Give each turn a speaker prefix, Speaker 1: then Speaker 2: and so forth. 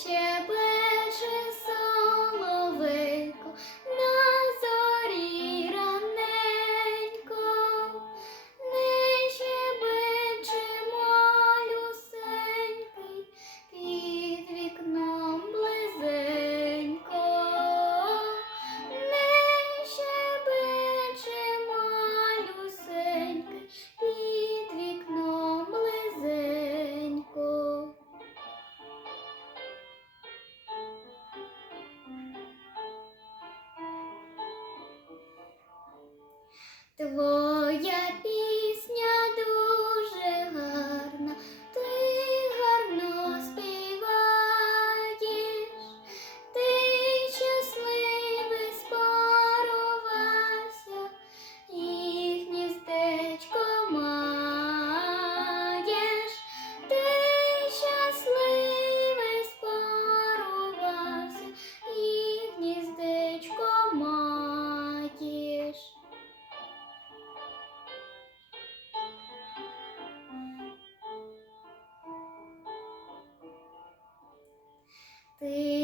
Speaker 1: ще пеше Твоя See.